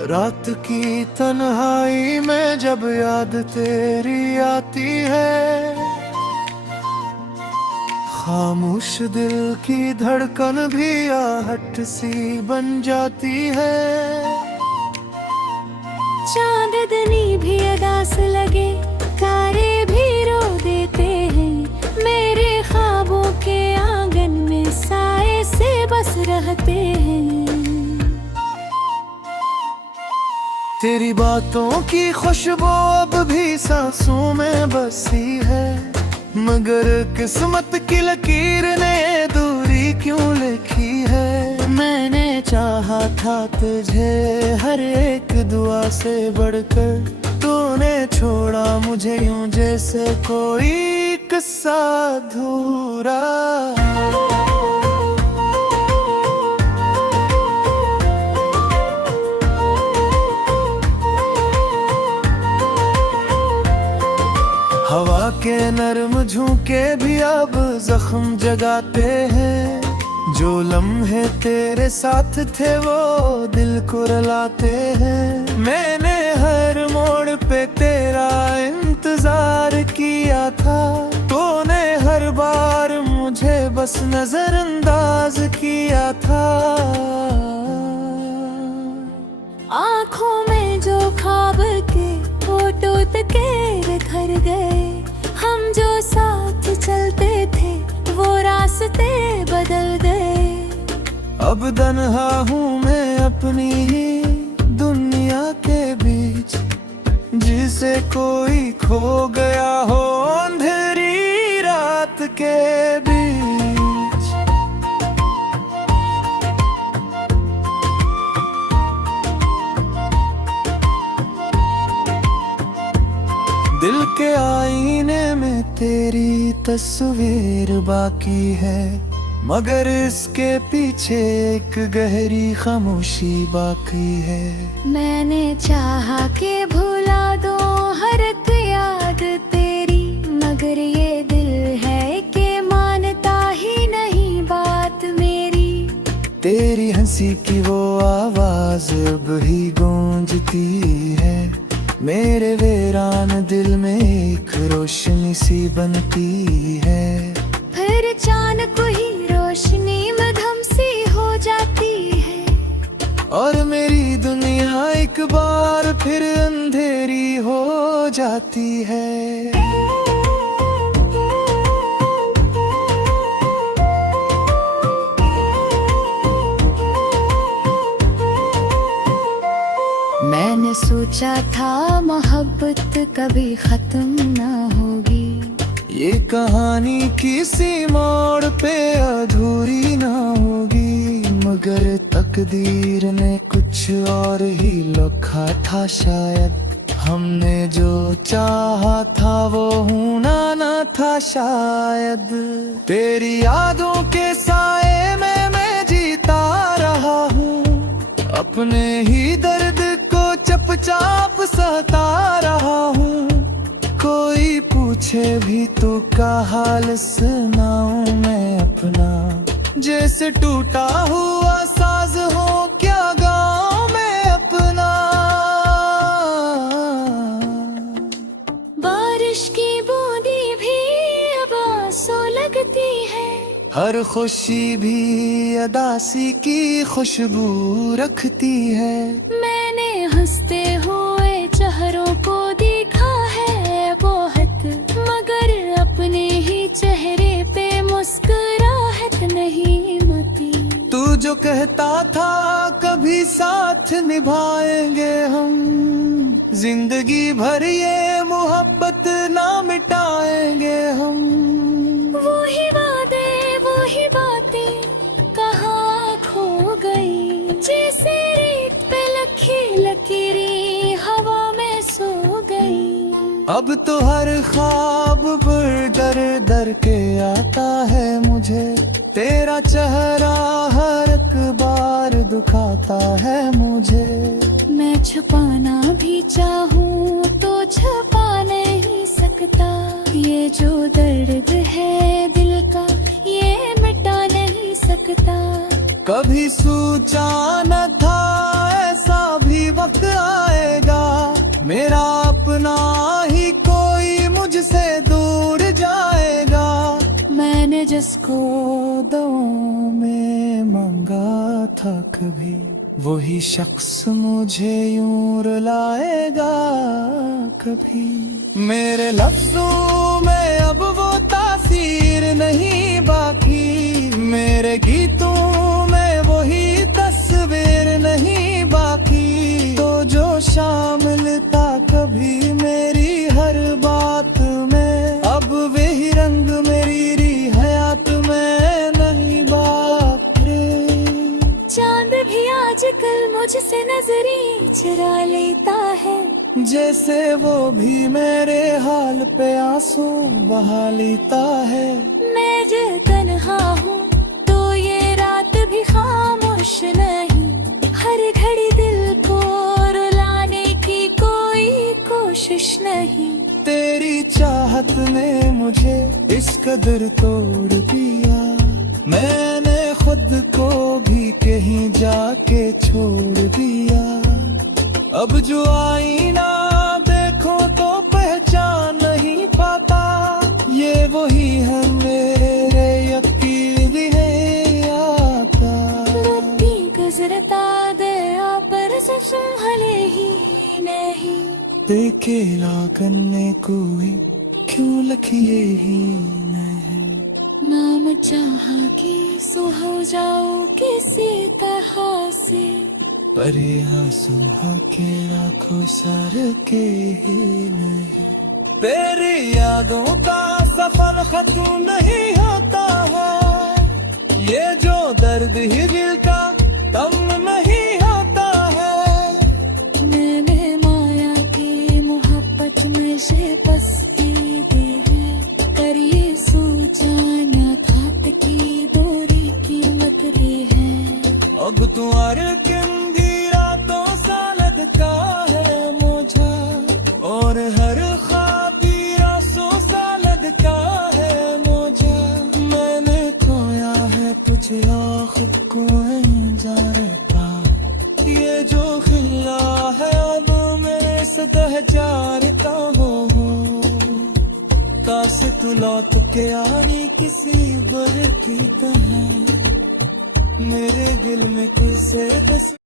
रात की तन्हाई में जब याद तेरी आती है, खामोश दिल की धड़कन भी आहट सी बन जाती है। चांदनी भी अदास लगे, तारे भी रो देते हैं, मेरे ख्वाबों के आंगन में साए से बस रहते हैं। तेरी बातों की खुशबू अब भी सांसों में बसी है, मगर किस्मत की लकीर ने दूरी क्यों लिखी है। मैंने चाहा था तुझे हर एक दुआ से बढ़कर, तूने छोड़ा मुझे यूं जैसे कोई किस्सा अधूरा। हवा के नर्म झोंके भी अब जख्म जगाते हैं, जो लम्हे तेरे साथ थे वो दिल को रुलाते हैं। मैंने हर मोड़ पे तेरा इंतजार किया था, तूने हर बार मुझे बस नजरअंदाज किया था। आँखों में जो ख्वाब के फोटो तके बिखर गए, हम जो साथ चलते थे वो रास्ते बदल गए। अब तन्हा हूँ मैं अपनी ही दुनिया के बीच, जिसे कोई खो गया हो अंधेरी रात के बीच। दिल के आईने में तेरी तस्वीर बाकी है, मगर इसके पीछे एक गहरी खामोशी बाकी है। मैंने चाहा कि भुला दो हर एक याद तेरी, मगर ये दिल है कि मानता ही नहीं बात मेरी। तेरी हंसी की वो आवाज अब ही गूंजती है, मेरे वीरान दिल में एक रोशनी सी बनती है। फिर चांद को ही रोशनी मधम सी हो जाती है, और मेरी दुनिया एक बार फिर अंधेरी हो जाती है। मैंने सोचा था मोहब्बत कभी खत्म ना होगी, ये कहानी किसी मोड़ पे अधूरी ना होगी, मगर तकदीर ने कुछ और ही लिखा था शायद। हमने जो चाहा था वो होना ना था शायद। तेरी यादों के साए में मैं जीता रहा हूँ, अपने ही दर्द चुपचाप सहता रहा हूँ। कोई पूछे भी तो का हाल सुनाऊं मैं अपना, जैसे टूटा हुआ साज हो क्या गाऊं मैं अपना। बारिश की बूंदी भी अब आंसू लगती है, हर खुशी भी अदासी की खुशबू रखती है। मैंने हंसते हुए चेहरों को देखा है बहुत, मगर अपने ही चेहरे पे मुस्कुराहट नहीं मती। तू जो कहता था कभी साथ निभाएंगे हम, जिंदगी भर ये मोहब्बत ना मिटाएंगे हम। वही वादे वही बातें कहाँ खो गई, जैसे रेत पे लखी लकीरें हवा में सो गई। अब तो हर ख्वाब पर डर डर के आता है मुझे, तेरा चेहरा हर एक बार दुखाता है मुझे। मैं छुपाना भी चाहूँ तो छुपा नहीं सकता, ये जो दर्द है दिल का ये मिटा नहीं सकता। कभी सोचा न था ऐसा भी वक्त जिसको दवाओं में मांगा था कभी, वही शख्स मुझे यूं रुलाएगा कभी। मेरे लफ्जों में अब वो तासीर नहीं बाकी, मेरे गीतों में वही तस्वीर नहीं बाकी। तो जो शामिल था कभी मेरी हर बात में, अब वही रंग मेरी हयात में नहीं बाकी। चांद भी आजकल मुझसे नजरें चुरा लेता है, जैसे वो भी मेरे हाल पे आंसू बहा लेता है। मैं जो तन्हा हूँ तो ये रात भी खामोश नहीं, हर घड़ी दिल को रुलाने की कोई कोशिश नहीं। तेरी चाहत ने मुझे इस कदर तोड़ दिया, मैंने खुद को भी कहीं जाके छोड़ दिया। अब जो आईना देखो तो पहचान नहीं पाता, ये वही है मेरे यकीन नहीं आता। रब्बी गुजरता दया पर से संभले ही नहीं, देखे लागने कोई क्यों लखिए ही नहीं। नाम चाहा कि सो हो जाओ किसी तरह से, पर आंसू के राखो सर के ही नहीं। तेरी यादों का सफर खत्म नहीं होता है, ये जो दर्द ही दिल का कम नहीं होता है। मैंने माया की मोहब्बत में से पस्ती दी है, पर ये सोचा न था कि दूरी कीमत भी है। अब तुम्हारे का है मुझा, और हर ख्वाबी रासों सा लगता है मुझे। मैंने खोया है तुझे खुद को जारता, ये जो खिला है अब मेरे सतह जारता हो। काश तू लौट के आनी किसी बर की तरह, मेरे दिल में किसे